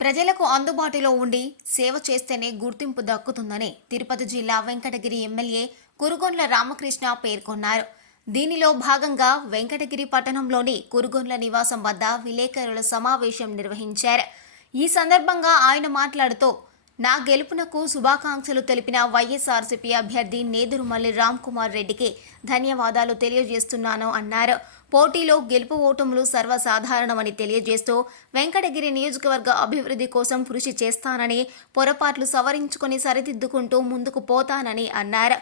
ప్రజలకు అందుబాటులో ఉండి సేవ చేస్తేనే గుర్తింపు దక్కుతుందని తిరుపతి జిల్లా వెంకటగిరి ఎమ్మెల్యే కురుగొండ్ల రామకృష్ణ పేర్కొన్నారు. దీనిలో భాగంగా వెంకటగిరి పట్టణంలోని కురుగొండ్ల నివాసం వద్ద విలేకరుల సమావేశం నిర్వహించారు. ఈ సందర్భంగా ఆయన మాట్లాడుతూ నా గెలుపునకు శుభాకాంక్షలు తెలిపిన వైఎస్ఆర్సీపీ అభ్యర్థి నేదురుమల్లి రామ్ కుమార్ రెడ్డికి ధన్యవాదాలు తెలియజేస్తున్నాను అన్నారు. పోటీలో గెలుపు ఓటములు సర్వసాధారణమని తెలియజేస్తూ వెంకటగిరి నియోజకవర్గ అభివృద్ధి కోసం కృషి చేస్తానని పొరపాట్లు సవరించుకొని సరిదిద్దుకుంటూ ముందుకు పోతానని అన్నారు.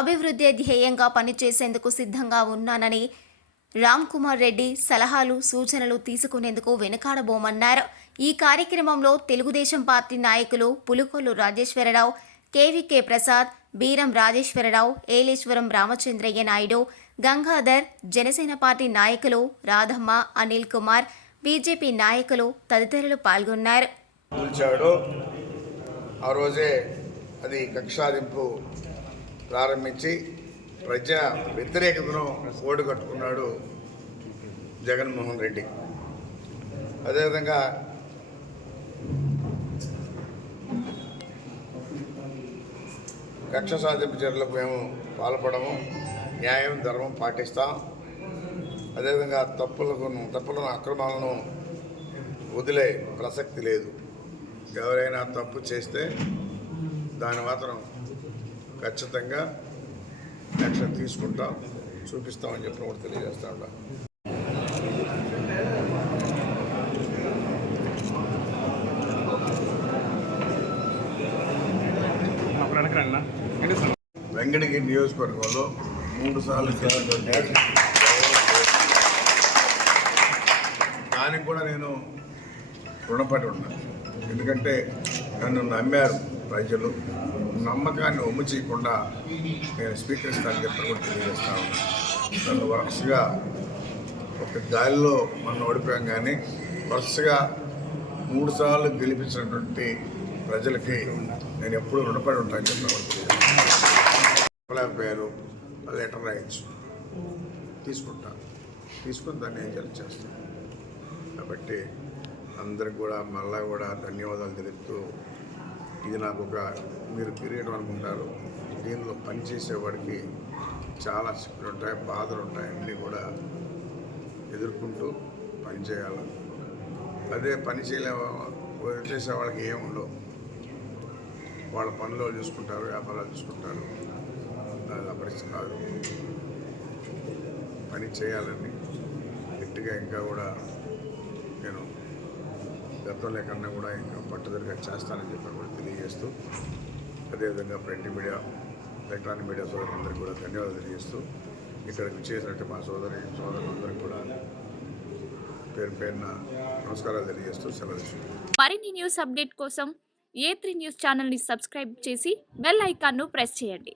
అభివృద్ధి ధ్యేయంగా పనిచేసేందుకు సిద్ధంగా ఉన్నానని రామ్ కుమార్ రెడ్డి సలహాలు సూచనలు తీసుకునేందుకు వెనుకాడబోమన్నారు. ఈ కార్యక్రమంలో తెలుగుదేశం పార్టీ నాయకులు పులుకొల్లు రాజేశ్వరరావు కేవీకే ప్రసాద్ బీరం రాజేశ్వరరావు ఏలేశ్వరం రామచంద్రయ్య నాయుడు గంగాధర్ జనసేన పార్టీ నాయకులు రాధమ్మ అనిల్ కుమార్ బీజేపీ నాయకులు తదితరులు పాల్గొన్నారు. ఆ రోజే అది కక్షాదింపు ప్రారంభించి ప్రజా వ్యతిరేకతను ఓటు కట్టుకున్నాడు జగన్మోహన్ రెడ్డి. అదేవిధంగా కక్ష సాధింపు చర్యలకు మేము పాల్పడము న్యాయం ధర్మం పాటిస్తాం. అదేవిధంగా తప్పులకు తప్పులను అక్రమాలను వదిలే ప్రసక్తి లేదు. ఎవరైనా తప్పు చేస్తే దాని మాత్రం ఖచ్చితంగా యాక్షన్ తీసుకుంటాం చూపిస్తామని చెప్పిన కూడా తెలియజేస్తా ఉన్నా. వెంకటగిరి నియోజకవర్గంలో మూడు సార్లు దానికి కూడా నేను రుణపడి ఉన్నాను ఎందుకంటే నన్ను నమ్మారు ప్రజలు. నమ్మకాన్ని ఒమ్ము చేయకుండా నేను స్వీకరిస్తానని చెప్పి కూడా తెలియజేస్తా ఉన్నాను నన్ను వరుసగా ఒక గాలిలో మనం ఓడిపోయాం కానీ వరుసగా మూడు సార్లు గెలిపించినటువంటి ప్రజలకి నేను ఎప్పుడూ రుణపడి ఉంటాను చెప్పి కూడా చెప్పలేకపోయారు లెటర్ రాయొచ్చు. తీసుకుంటాను తీసుకుని దాన్ని ఏం చేస్తాను. కాబట్టి అందరికి కూడా మళ్ళా కూడా ధన్యవాదాలు తెలుపుతూ ఇది నాకు ఒక మీరు కిరీటం అనుకుంటారు దీనిలో పనిచేసేవాడికి చాలా శక్తులు ఉంటాయి బాధలు ఉంటాయి అన్నీ కూడా ఎదుర్కొంటూ పనిచేయాలి అదే పని చేయలే చేసే వాళ్ళకి ఏముండవు ఉండవు. వాళ్ళ పనులు చూసుకుంటారు వ్యాపారాలు చూసుకుంటారు. అది పరిస్థితి కాదు. పని చేయాలని గట్టిగా ఇంకా కూడా నేను గతంలో కన్నా కూడా ఇంకా పట్టుదలగా చేస్తానని చెప్పి తెలియజేస్తూ అదేవిధంగా ప్రింట్ మీడియా ఎలక్ట్రానిక్ మీడియా సోదరులందరికీ కూడా ధన్యవాదాలు తెలియజేస్తూ ఇక్కడికి విచ్చేసినట్టు మా సోదరి సోదరులందరికీ కూడా పేరు పేరున నమస్కారాలు తెలియజేస్తూ సెలవు మరిన్ని న్యూస్ అప్డేట్ కోసం ఏ త్రీ న్యూస్ ఛానల్ని సబ్స్క్రైబ్ చేసి బెల్ ఐకాన్ను ప్రెస్ చేయండి.